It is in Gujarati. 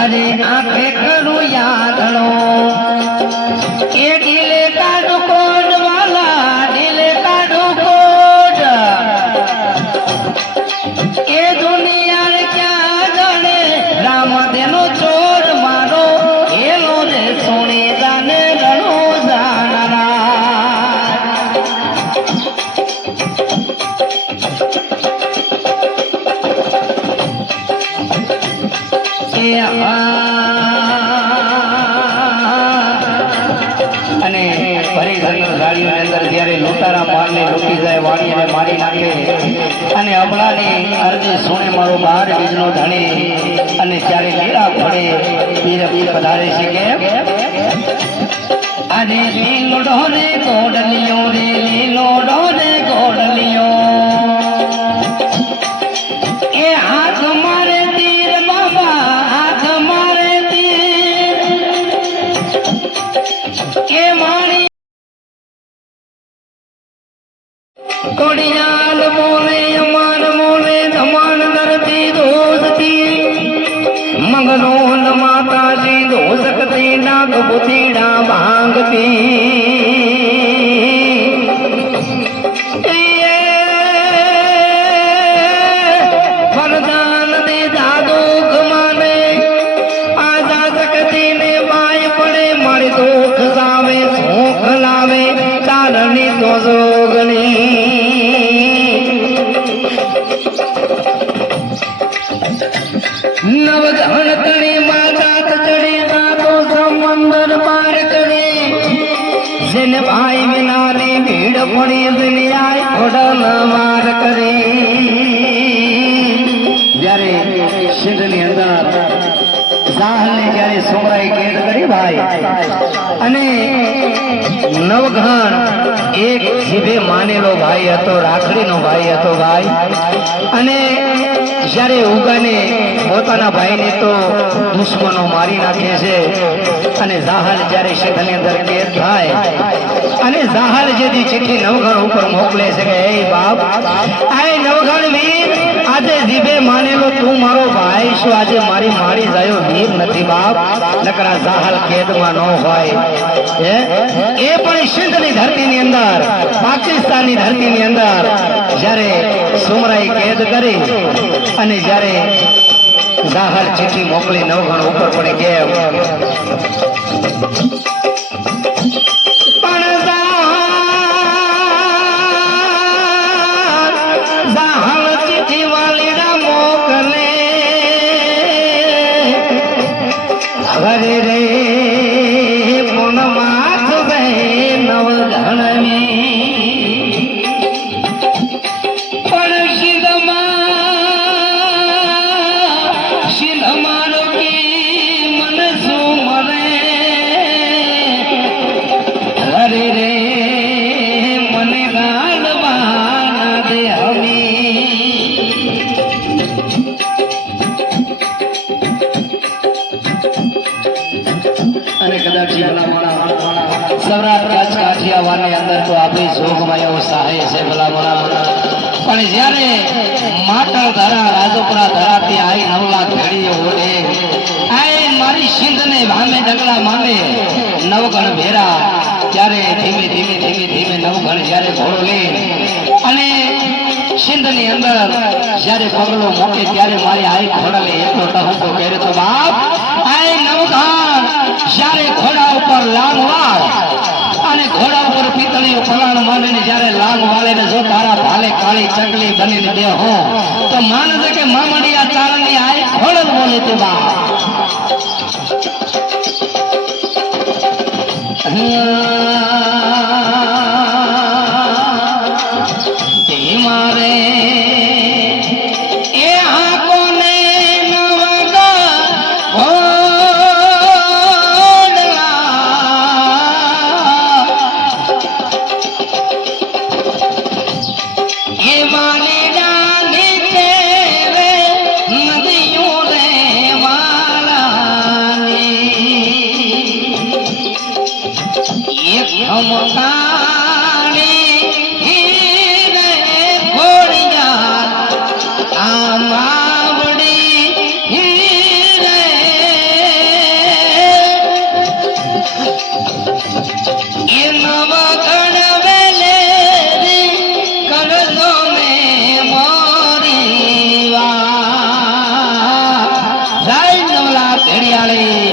अरे आंखे करू यादड़ो के दिले काडू कोड वाला दिले काडू कोड के दुनिया रे क्या जाने राम देनो चोर मारो एलो रे सोने जाने रणो जाना અને પરિઘરની ગાડીઓની અંદર જ્યારે લૂંટારા મારને લૂંટી જાય વાણીને મારી નાખે અને અબળાની અરજી સુણે મારો બહાર બીજનો ધણી અને ત્યારે લીલા ઘોડે પીર પધારે છે કે અને લીલો રે ગોડલિયો રે લીલો રે ગોડલિયો એ હાથ મારે તીર બાબા હાથ મારે તીર એ માણી કોડિયાલ બોલે અમાર બોલે ધમાન ધરતી દોષતી મંગલોન માતાજી દોષકતી નાગ બુધીડા ભાંગતી નવધણતણી માતા ચડી જાતો સમંદર પાર કરે જેને ભાઈ વિનાની ભીડ પડી દુનિયા ઓડલ માર કરે જ્યારે સિંધની અંદર સાહલને જ્યારે સોમરાઈ કેદ કરી ભાઈ અને નવઘણ એક જીભે માનેલો ભાઈ હતો રાખડીનો ભાઈ હતો ભાઈ અને જ્યારે ઉગાને પોતાના ભાઈને તો દુશ્મનો મારી નાખે છે અને જાહલ જ્યારે શેખની અંદર કેદ થાય અને જાહલ જેથી ચિઠ્ઠી નવઘણ ઉપર મોકલે છે કે હે બાપ આ નવઘણ વીર આજે જીભે માનેલો તું મારો ભાઈ શું આજે મારી મારી જાયો વીર નથી બાપ નકરા જાહલ કેદમાં ન હોય એ પણ સિંધની ધરતીની અંદર પાકિસ્તાનની ધરતીની અંદર જ્યારે સુમરાઈ કેદ કરી અને જ્યારે જાહલ ચિઠ્ઠી મોકલી નવઘણ ઉપર પડી ગયા હરે રે પૂનમાથ બે નવઘણની પણ શિધ મારો કી મન શું મરે હરે રે મને ગાળવા દે હમી અને કદાચ સૌરાષ્ટ્ર કાઠિયાવાડની અંદર તો આપણી જોગમાં એવો સહાય છે ભલા પણ જ્યારે માતા ધરા રાજપુરા ધરાથી આઈ નવલા ઘડીએ ઓઢે આઈ મારી સિંધને ભામે ડગલા માંડે નવગણ ભેરા ત્યારે ધીમે ધીમે નવગણ જ્યારે ઘોડો લે અને સિંધની અંદર જ્યારે પગલો મૂકે ત્યારે મારી આઈ ખોડાલે એટલો ટહુકો કરે તો બાપ આઈ નવધાન જ્યારે ખોડા ઉપર લાંગ વાળ અને ઘોડા ઉપર પિતળીઓ ફલાણ માંડીને જ્યારે લાંગ વાળે ને જો તારા ભાલે કાળી ચકલી બનીને બે હો તો માનજે કે મામડિયા ચારણની આઈ ખોડલ બોલે તે બાપ મારે એ આંખોને નવગા એ માને ડાંગી છે રે નદીઓ રે વાળાની એક ખમકાણી હીરે ઘોડિયા આ માવડી હીરે એ નવ ગણવેલે કરજો ને મોરી વા જય નવલા ઘડિયાળી